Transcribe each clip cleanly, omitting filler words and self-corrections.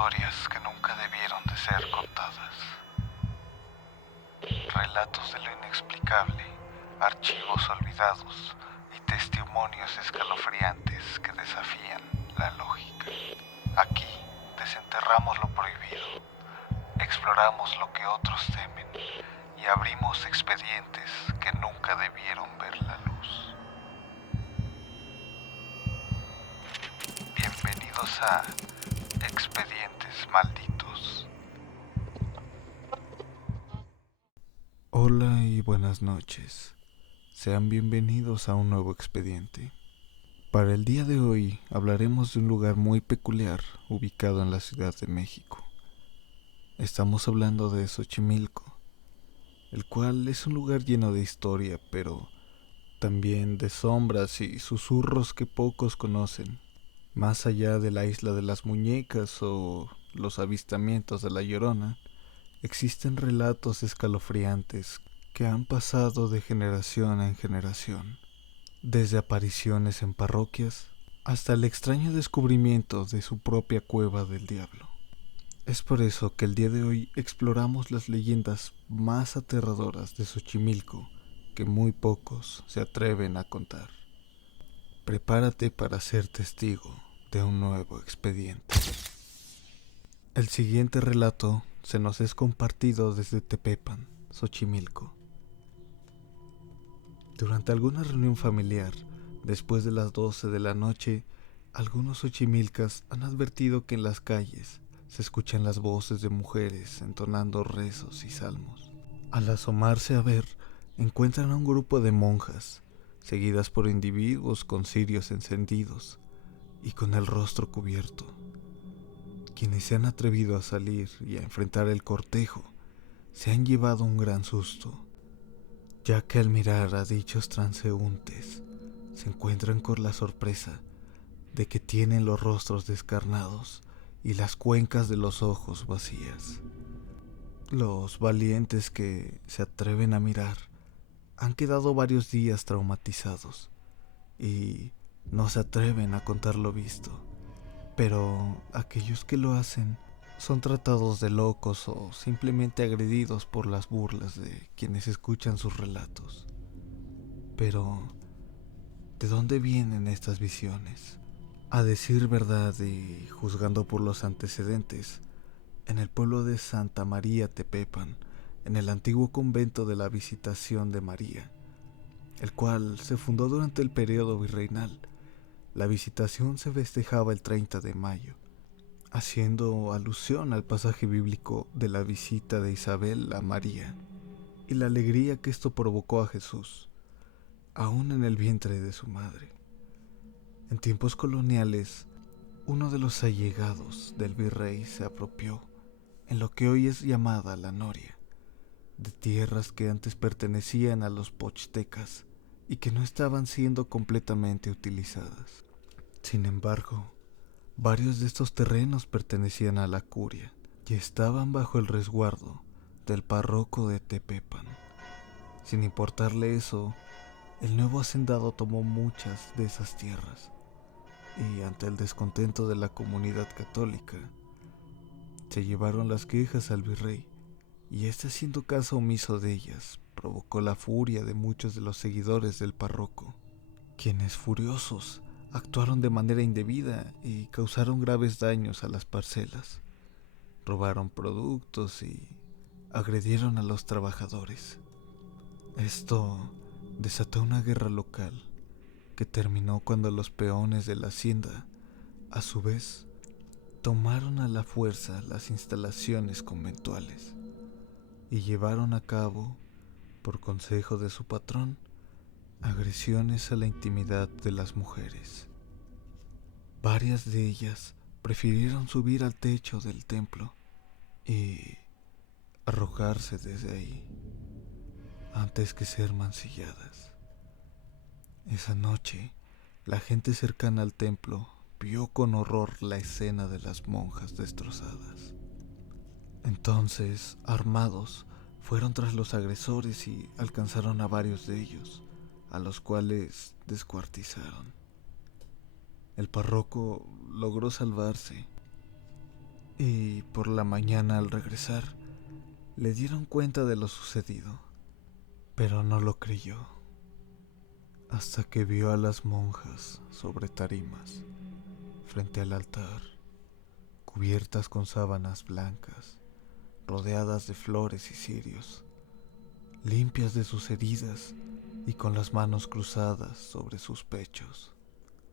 Historias que nunca debieron de ser contadas. Relatos de lo inexplicable, archivos olvidados y testimonios escalofriantes que desafían la lógica. Aquí desenterramos lo prohibido, exploramos lo que otros temen y abrimos expedientes que nunca debieron ver la luz. Bienvenidos a Expedientes Malditos. Hola y buenas noches. Sean bienvenidos a un nuevo expediente. Para el día de hoy hablaremos de un lugar muy peculiar ubicado en la Ciudad de México. Estamos hablando de Xochimilco, el cual es un lugar lleno de historia, pero también de sombras y susurros que pocos conocen. Más allá de la isla de las muñecas o los avistamientos de la Llorona, existen relatos escalofriantes que han pasado de generación en generación, desde apariciones en parroquias hasta el extraño descubrimiento de su propia cueva del diablo. Es por eso que el día de hoy exploramos las leyendas más aterradoras de Xochimilco que muy pocos se atreven a contar. Prepárate para ser testigo de un nuevo expediente. El siguiente relato se nos es compartido desde Tepepan, Xochimilco. Durante alguna reunión familiar, después de las 12 de la noche, algunos xochimilcas han advertido que en las calles se escuchan las voces de mujeres entonando rezos y salmos. Al asomarse a ver, encuentran a un grupo de monjas, seguidas por individuos con cirios encendidos y con el rostro cubierto. Quienes se han atrevido a salir y a enfrentar el cortejo se han llevado un gran susto, ya que al mirar a dichos transeúntes se encuentran con la sorpresa de que tienen los rostros descarnados y las cuencas de los ojos vacías. Los valientes que se atreven a mirar han quedado varios días traumatizados y no se atreven a contar lo visto, pero aquellos que lo hacen son tratados de locos o simplemente agredidos por las burlas de quienes escuchan sus relatos. Pero, ¿de dónde vienen estas visiones? A decir verdad y juzgando por los antecedentes, en el pueblo de Santa María Tepepan, en el antiguo convento de la Visitación de María, el cual se fundó durante el periodo virreinal, la visitación se festejaba el 30 de mayo, haciendo alusión al pasaje bíblico de la visita de Isabel a María y la alegría que esto provocó a Jesús, aún en el vientre de su madre. En tiempos coloniales, uno de los allegados del virrey se apropió, en lo que hoy es llamada la Noria, de tierras que antes pertenecían a los pochtecas y que no estaban siendo completamente utilizadas. Sin embargo, varios de estos terrenos pertenecían a la curia y estaban bajo el resguardo del párroco de Tepepan. Sin importarle eso, el nuevo hacendado tomó muchas de esas tierras y ante el descontento de la comunidad católica, se llevaron las quejas al virrey y este, haciendo caso omiso de ellas, provocó la furia de muchos de los seguidores del párroco, quienes furiosos actuaron de manera indebida y causaron graves daños a las parcelas, robaron productos y agredieron a los trabajadores. Esto desató una guerra local que terminó cuando los peones de la hacienda, a su vez, tomaron a la fuerza las instalaciones conventuales y llevaron a cabo, por consejo de su patrón, agresiones a la intimidad de las mujeres. Varias de ellas prefirieron subir al techo del templo y arrojarse desde ahí antes que ser mancilladas. Esa noche, la gente cercana al templo vio con horror la escena de las monjas destrozadas. Entonces, armados, fueron tras los agresores y alcanzaron a varios de ellos, a los cuales descuartizaron. El párroco logró salvarse y por la mañana al regresar le dieron cuenta de lo sucedido, pero no lo creyó hasta que vio a las monjas sobre tarimas frente al altar, cubiertas con sábanas blancas, rodeadas de flores y cirios, limpias de sus heridas y con las manos cruzadas sobre sus pechos.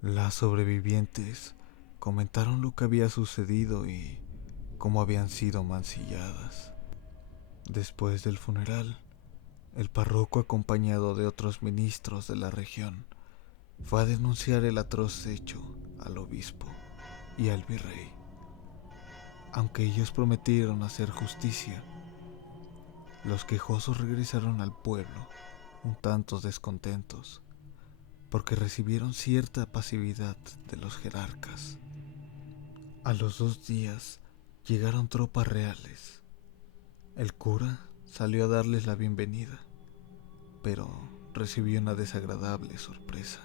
Las sobrevivientes comentaron lo que había sucedido y cómo habían sido mancilladas. Después del funeral, el párroco, acompañado de otros ministros de la región, fue a denunciar el atroz hecho al obispo y al virrey. Aunque ellos prometieron hacer justicia, los quejosos regresaron al pueblo un tanto descontentos, porque recibieron cierta pasividad de los jerarcas. A los 2 días llegaron tropas reales. El cura salió a darles la bienvenida, pero recibió una desagradable sorpresa.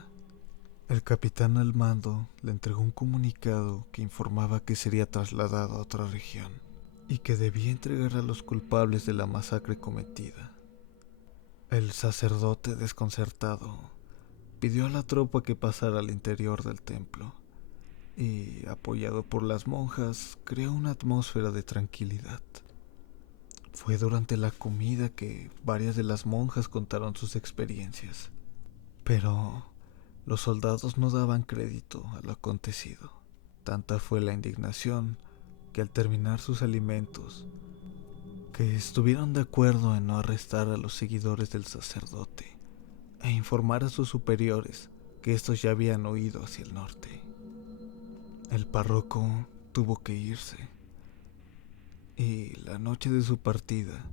El capitán al mando le entregó un comunicado que informaba que sería trasladado a otra región y que debía entregar a los culpables de la masacre cometida. El sacerdote, desconcertado, pidió a la tropa que pasara al interior del templo y, apoyado por las monjas, creó una atmósfera de tranquilidad. Fue durante la comida que varias de las monjas contaron sus experiencias, pero los soldados no daban crédito a lo acontecido. Tanta fue la indignación que al terminar sus alimentos, que estuvieron de acuerdo en no arrestar a los seguidores del sacerdote e informar a sus superiores que estos ya habían huido hacia el norte. El párroco tuvo que irse, y la noche de su partida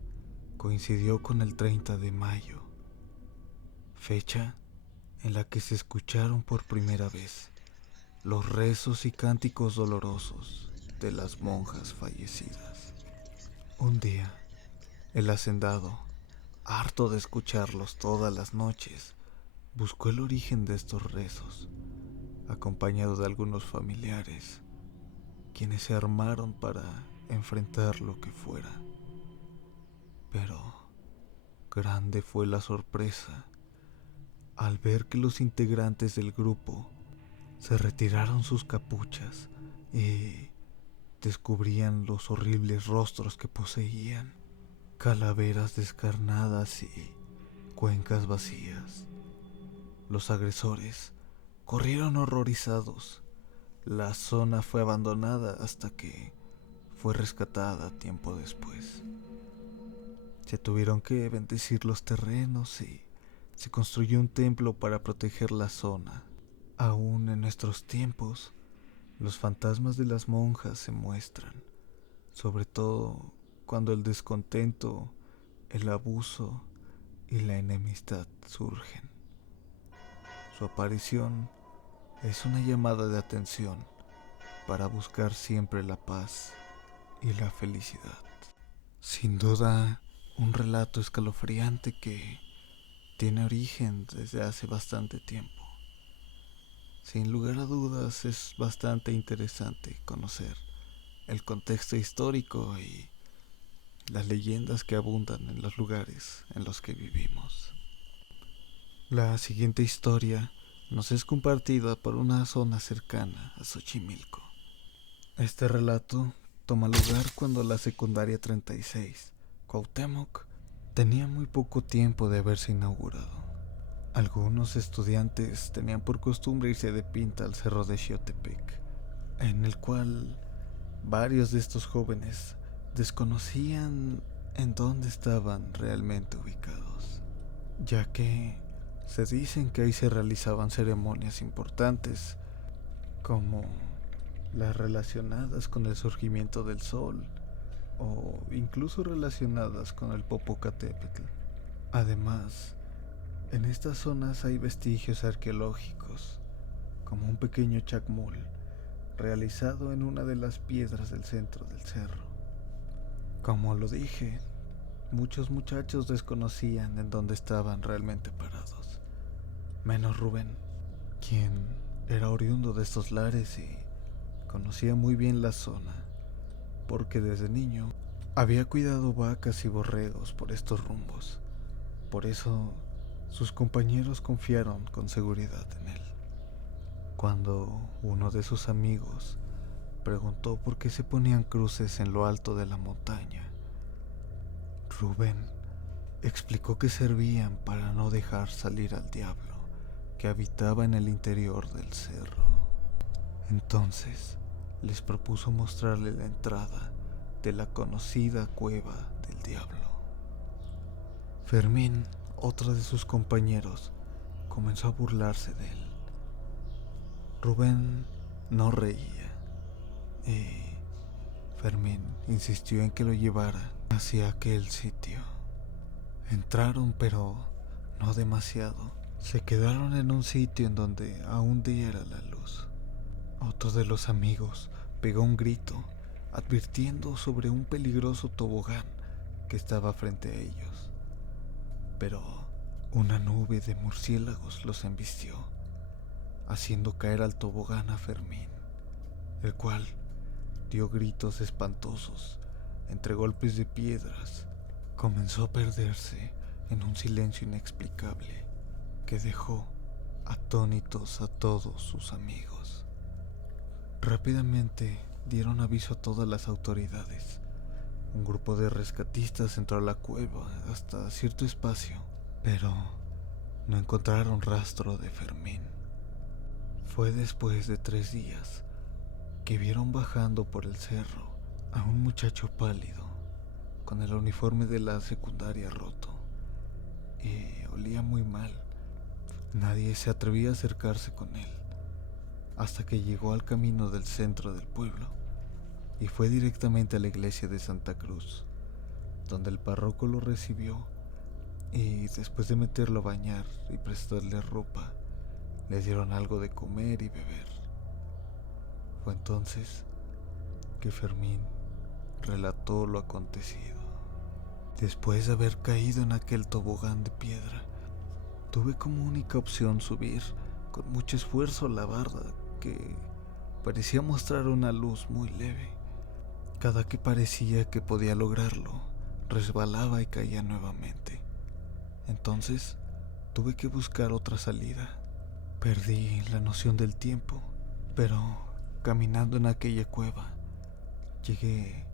coincidió con el 30 de mayo, fecha en la que se escucharon por primera vez los rezos y cánticos dolorosos de las monjas fallecidas. Un día, el hacendado, harto de escucharlos todas las noches, buscó el origen de estos rezos, acompañado de algunos familiares, quienes se armaron para enfrentar lo que fuera. Pero grande fue la sorpresa al ver que los integrantes del grupo se retiraron sus capuchas y descubrían los horribles rostros que poseían: calaveras descarnadas y cuencas vacías. Los agresores corrieron horrorizados. La zona fue abandonada hasta que fue rescatada tiempo después. Se tuvieron que bendecir los terrenos y se construyó un templo para proteger la zona. Aún en nuestros tiempos, los fantasmas de las monjas se muestran, sobre todo cuando el descontento, el abuso y la enemistad surgen. Su aparición es una llamada de atención para buscar siempre la paz y la felicidad. Sin duda, un relato escalofriante que tiene origen desde hace bastante tiempo. Sin lugar a dudas, es bastante interesante conocer el contexto histórico y las leyendas que abundan en los lugares en los que vivimos. La siguiente historia nos es compartida por una zona cercana a Xochimilco. Este relato toma lugar cuando la secundaria 36, Cuauhtémoc, tenía muy poco tiempo de haberse inaugurado. Algunos estudiantes tenían por costumbre irse de pinta al cerro de Xiotepec, en el cual varios de estos jóvenes desconocían en dónde estaban realmente ubicados, ya que se dicen que ahí se realizaban ceremonias importantes, como las relacionadas con el surgimiento del sol, o incluso relacionadas con el Popocatépetl. Además, en estas zonas hay vestigios arqueológicos, como un pequeño chacmul realizado en una de las piedras del centro del cerro. Como lo dije, muchos muchachos desconocían en dónde estaban realmente parados, menos Rubén, quien era oriundo de estos lares y conocía muy bien la zona, porque desde niño había cuidado vacas y borregos por estos rumbos. Por eso sus compañeros confiaron con seguridad en él. Cuando uno de sus amigos preguntó por qué se ponían cruces en lo alto de la montaña, Rubén explicó que servían para no dejar salir al diablo que habitaba en el interior del cerro. Entonces les propuso mostrarle la entrada de la conocida cueva del diablo. Fermín, otro de sus compañeros, comenzó a burlarse de él. Rubén no reía y Fermín insistió en que lo llevara hacia aquel sitio. Entraron, pero no demasiado. Se quedaron en un sitio en donde aún diera la luz. Otro de los amigos pegó un grito, advirtiendo sobre un peligroso tobogán que estaba frente a ellos. Pero una nube de murciélagos los embistió, haciendo caer al tobogán a Fermín, el cual dio gritos espantosos entre golpes de piedras. Comenzó a perderse en un silencio inexplicable que dejó atónitos a todos sus amigos. Rápidamente dieron aviso a todas las autoridades. Un grupo de rescatistas entró a la cueva hasta cierto espacio, pero no encontraron rastro de Fermín. Fue después de 3 días que vieron bajando por el cerro a un muchacho pálido, con el uniforme de la secundaria roto, y olía muy mal. Nadie se atrevía a acercarse con él, hasta que llegó al camino del centro del pueblo, y fue directamente a la iglesia de Santa Cruz, donde el párroco lo recibió, y después de meterlo a bañar y prestarle ropa, le dieron algo de comer y beber. Fue entonces que Fermín relató lo acontecido. Después de haber caído en aquel tobogán de piedra, tuve como única opción subir con mucho esfuerzo la barda que parecía mostrar una luz muy leve. Cada que parecía que podía lograrlo, resbalaba y caía nuevamente. Entonces tuve que buscar otra salida. Perdí la noción del tiempo, pero caminando en aquella cueva, llegué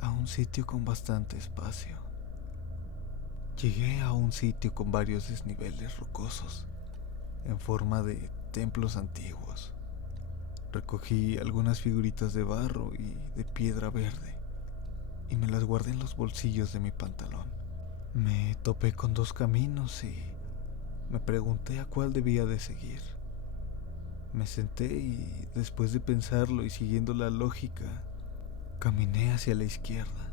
a un sitio con bastante espacio. Llegué a un sitio con varios desniveles rocosos, en forma de templos antiguos. Recogí algunas figuritas de barro y de piedra verde, y me las guardé en los bolsillos de mi pantalón. Me topé con 2 caminos y me pregunté a cuál debía de seguir. Me senté y, después de pensarlo y siguiendo la lógica, caminé hacia la izquierda.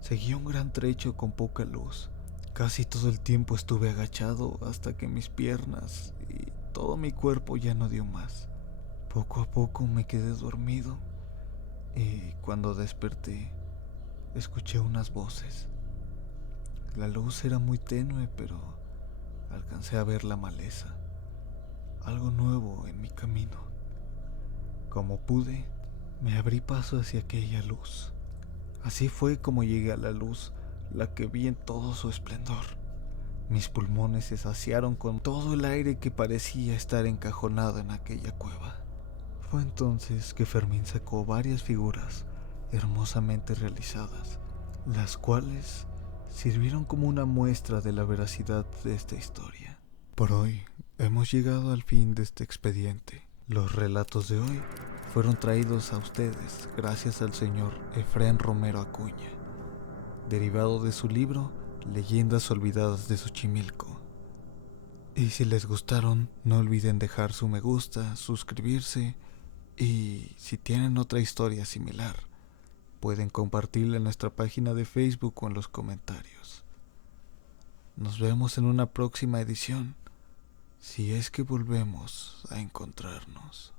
Seguí un gran trecho con poca luz. Casi todo el tiempo estuve agachado hasta que mis piernas y todo mi cuerpo ya no dio más. Poco a poco me quedé dormido y cuando desperté escuché unas voces. La luz era muy tenue, pero alcancé a ver la maleza, algo nuevo en mi camino. Como pude, me abrí paso hacia aquella luz. Así fue como llegué a la luz, la que vi en todo su esplendor. Mis pulmones se saciaron con todo el aire que parecía estar encajonado en aquella cueva. Fue entonces que Fermín sacó varias figuras hermosamente realizadas, las cuales sirvieron como una muestra de la veracidad de esta historia. Por hoy hemos llegado al fin de este expediente. Los relatos de hoy fueron traídos a ustedes gracias al señor Efrén Romero Acuña, derivado de su libro Leyendas Olvidadas de Xochimilco. Y si les gustaron, no olviden dejar su me gusta, suscribirse y si tienen otra historia similar, pueden compartirla en nuestra página de Facebook o en los comentarios. Nos vemos en una próxima edición, si es que volvemos a encontrarnos.